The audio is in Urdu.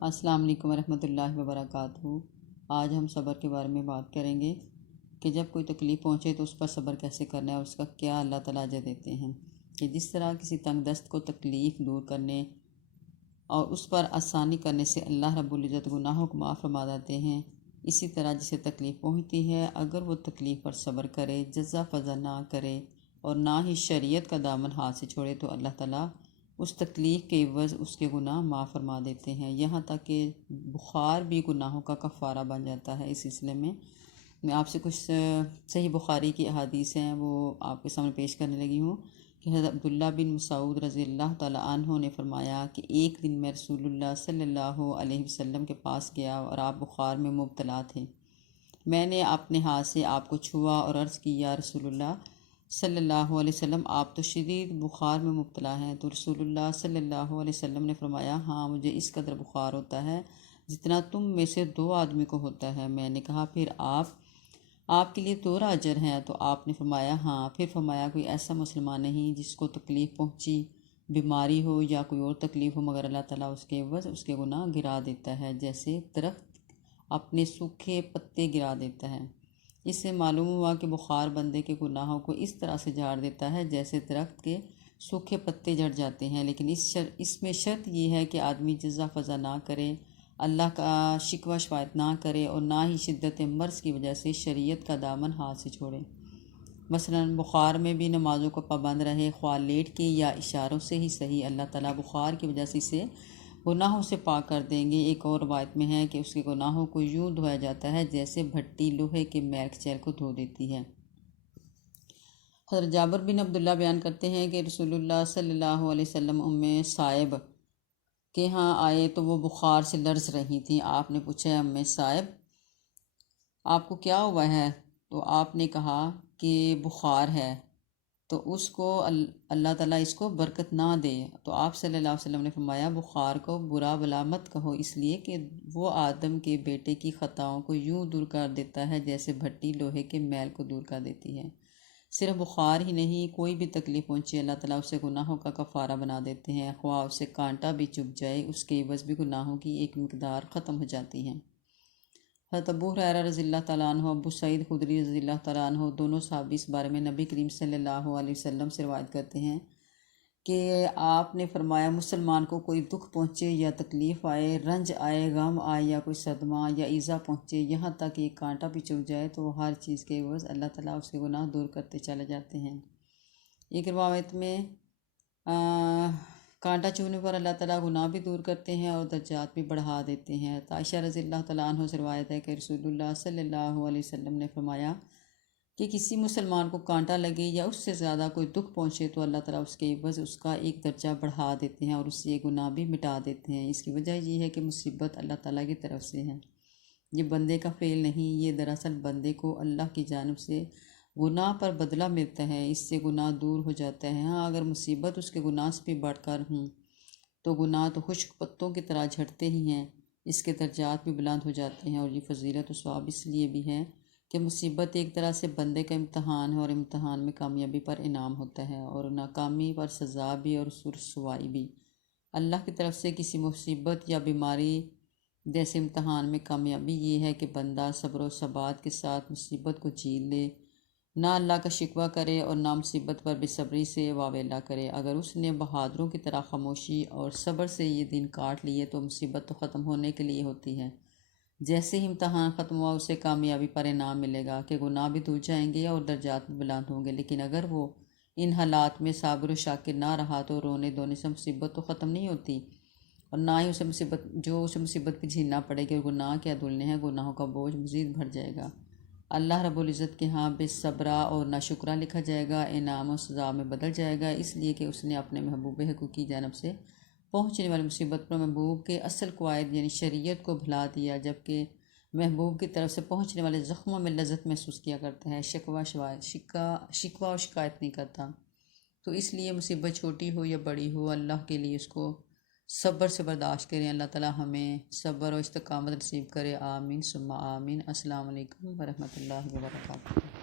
السلام علیکم ورحمۃ اللہ وبرکاتہ۔ آج ہم صبر کے بارے میں بات کریں گے کہ جب کوئی تکلیف پہنچے تو اس پر صبر کیسے کرنا ہے اور اس کا کیا اللہ تعالیٰ اجر دیتے ہیں۔ کہ جس طرح کسی تنگ دست کو تکلیف دور کرنے اور اس پر آسانی کرنے سے اللہ رب العزت گناہوں کو معاف فرما دیتے ہیں، اسی طرح جسے تکلیف پہنچتی ہے اگر وہ تکلیف پر صبر کرے، جزا فضا نہ کرے اور نہ ہی شریعت کا دامن ہاتھ سے چھوڑے تو اللہ تعالیٰ اس تکلیف کے عوض اس کے گناہ معاف فرما دیتے ہیں۔ یہاں تک کہ بخار بھی گناہوں کا کفارہ بن جاتا ہے۔ اس سلسلے میں آپ سے کچھ صحیح بخاری کی احادیث ہیں وہ آپ کے سامنے پیش کرنے لگی ہوں کہ حضرت عبداللہ بن مسعود رضی اللہ تعالیٰ عنہ نے فرمایا کہ ایک دن میں رسول اللہ صلی اللہ علیہ وسلم کے پاس گیا اور آپ بخار میں مبتلا تھے۔ میں نے اپنے ہاتھ سے آپ کو چھوا اور عرض کی، یا رسول اللہ صلی اللہ علیہ وسلم، آپ تو شدید بخار میں مبتلا ہیں۔ تو رسول اللہ صلی اللہ علیہ وسلم نے فرمایا، ہاں مجھے اس قدر بخار ہوتا ہے جتنا تم میں سے 2 آدمی کو ہوتا ہے۔ میں نے کہا، پھر آپ کے لیے 2 اجر ہیں؟ تو آپ نے فرمایا ہاں۔ پھر فرمایا، کوئی ایسا مسلمان نہیں جس کو تکلیف پہنچی، بیماری ہو یا کوئی اور تکلیف ہو، مگر اللہ تعالیٰ اس کے عوض اس کے گناہ گرا دیتا ہے، جیسے درخت اپنے سوکھے پتے گرا دیتا ہے۔ اس سے معلوم ہوا کہ بخار بندے کے گناہوں کو اس طرح سے جھاڑ دیتا ہے جیسے درخت کے سوکھے پتے جھڑ جاتے ہیں، لیکن اس میں شرط یہ ہے کہ آدمی جزا فضا نہ کرے، اللہ کا شکوہ شکایت نہ کرے اور نہ ہی شدت مرض کی وجہ سے شریعت کا دامن ہاتھ سے چھوڑے۔ مثلاً بخار میں بھی نمازوں کو پابند رہے، خواہ لیٹ کے یا اشاروں سے ہی صحیح، اللہ تعالیٰ بخار کی وجہ سے اسے گناہوں سے پاک کر دیں گے۔ ایک اور روایت میں ہے کہ اس کے گناہوں کو یوں دھویا جاتا ہے جیسے بھٹی لوہے کے میل کچیل کو دھو دیتی ہے۔ حضرت جابر بن عبداللہ بیان کرتے ہیں کہ رسول اللہ صلی اللہ علیہ وسلم صائب کے ہاں آئے تو وہ بخار سے لرز رہی تھیں۔ آپ نے پوچھا، صائب آپ کو کیا ہوا ہے؟ تو آپ نے کہا کہ بخار ہے، تو اس کو اللہ تعالیٰ اس کو برکت نہ دے۔ تو آپ صلی اللہ علیہ وسلم نے فرمایا، بخار کو برا بلا مت کہو، اس لیے کہ وہ آدم کے بیٹے کی خطاؤں کو یوں دور کر دیتا ہے جیسے بھٹی لوہے کے میل کو دور کر دیتی ہے۔ صرف بخار ہی نہیں، کوئی بھی تکلیف پہنچے اللہ تعالیٰ اسے گناہوں کا کفارہ بنا دیتے ہیں، خواہ اسے کانٹا بھی چبھ جائے، اس کے عوض بھی گناہوں کی ایک مقدار ختم ہو جاتی ہے۔ حضرت ابو ہریرہ رضی اللہ تعالیٰ عنہ، ابو سعید خدری رضی اللہ تعالیٰ عنہ، دونوں صحابی اس بارے میں نبی کریم صلی اللہ علیہ وسلم سے روایت کرتے ہیں کہ آپ نے فرمایا، مسلمان کو کوئی دکھ پہنچے یا تکلیف آئے، رنج آئے، غم آئے یا کوئی صدمہ یا ایذا پہنچے، یہاں تک کہ ایک کانٹا بھی چبھ جائے، تو وہ ہر چیز کے عوض اللہ تعالیٰ اس کے گناہ دور کرتے چلے جاتے ہیں۔ ایک روایت میں کانٹا چبھنے پر اللہ تعالیٰ گناہ بھی دور کرتے ہیں اور درجات بھی بڑھا دیتے ہیں۔ عائشہ رضی اللہ تعالیٰ عنہ سے روایت ہے کہ رسول اللہ صلی اللہ علیہ وسلم نے فرمایا کہ کسی مسلمان کو کانٹا لگے یا اس سے زیادہ کوئی دکھ پہنچے تو اللہ تعالیٰ اس کے عوض اس کا ایک درجہ بڑھا دیتے ہیں اور اس سے یہ گناہ بھی مٹا دیتے ہیں۔ اس کی وجہ یہ ہے کہ مصیبت اللہ تعالیٰ کی طرف سے ہے، یہ بندے کا فعل نہیں، یہ دراصل بندے کو اللہ کی جانب سے گناہ پر بدلہ ملتا ہے، اس سے گناہ دور ہو جاتا ہے۔ ہاں اگر مصیبت اس کے گناہ سے بھی بڑھ کر تو گناہ تو خشک پتوں کی طرح جھڑتے ہی ہیں، اس کے درجات بھی بلند ہو جاتے ہیں۔ اور یہ فضیلت و ثواب اس لیے بھی ہے کہ مصیبت ایک طرح سے بندے کا امتحان ہے، اور امتحان میں کامیابی پر انعام ہوتا ہے اور ناکامی پر سزا بھی اور رسوائی بھی۔ اللہ کی طرف سے کسی مصیبت یا بیماری جیسے امتحان میں کامیابی یہ ہے کہ بندہ صبر و ثبات کے ساتھ مصیبت کو جھیل لے، نہ اللہ کا شکوہ کرے اور نہ مصیبت پر بے صبری سے واویلا کرے۔ اگر اس نے بہادروں کی طرح خاموشی اور صبر سے یہ دن کاٹ لیے تو مصیبت تو ختم ہونے کے لیے ہوتی ہے، جیسے ہی امتحان ختم ہوا اسے کامیابی پر انعام ملے گا کہ گناہ بھی دھل جائیں گے اور درجات بھی بلند ہوں گے۔ لیکن اگر وہ ان حالات میں صابر و شاکر نہ رہا تو رونے دھونے سے مصیبت تو ختم نہیں ہوتی، اور نہ ہی اسے مصیبت بھی جھیلنا پڑے گی، اور گناہ کیا دھلنے ہیں، گناہوں کا بوجھ مزید بڑھ جائے گا۔ اللہ رب العزت کے ہاں بے صبرا اور ناشکرا لکھا جائے گا، انعام و سزا میں بدل جائے گا، اس لیے کہ اس نے اپنے محبوب حقوق کی جانب سے پہنچنے والی مصیبت پر محبوب کے اصل قواعد یعنی شریعت کو بھلا دیا، جبکہ محبوب کی طرف سے پہنچنے والے زخموں میں لذت محسوس کیا کرتا ہے، شکوہ و شکایت نہیں کرتا۔ تو اس لیے مصیبت چھوٹی ہو یا بڑی ہو، اللہ کے لیے اس کو صبر سے برداشت کریں۔ اللہ تعالیٰ ہمیں صبر و استقامت نصیب کرے، آمین ثم آمین۔ السلام علیکم ورحمۃ اللہ وبرکاتہ۔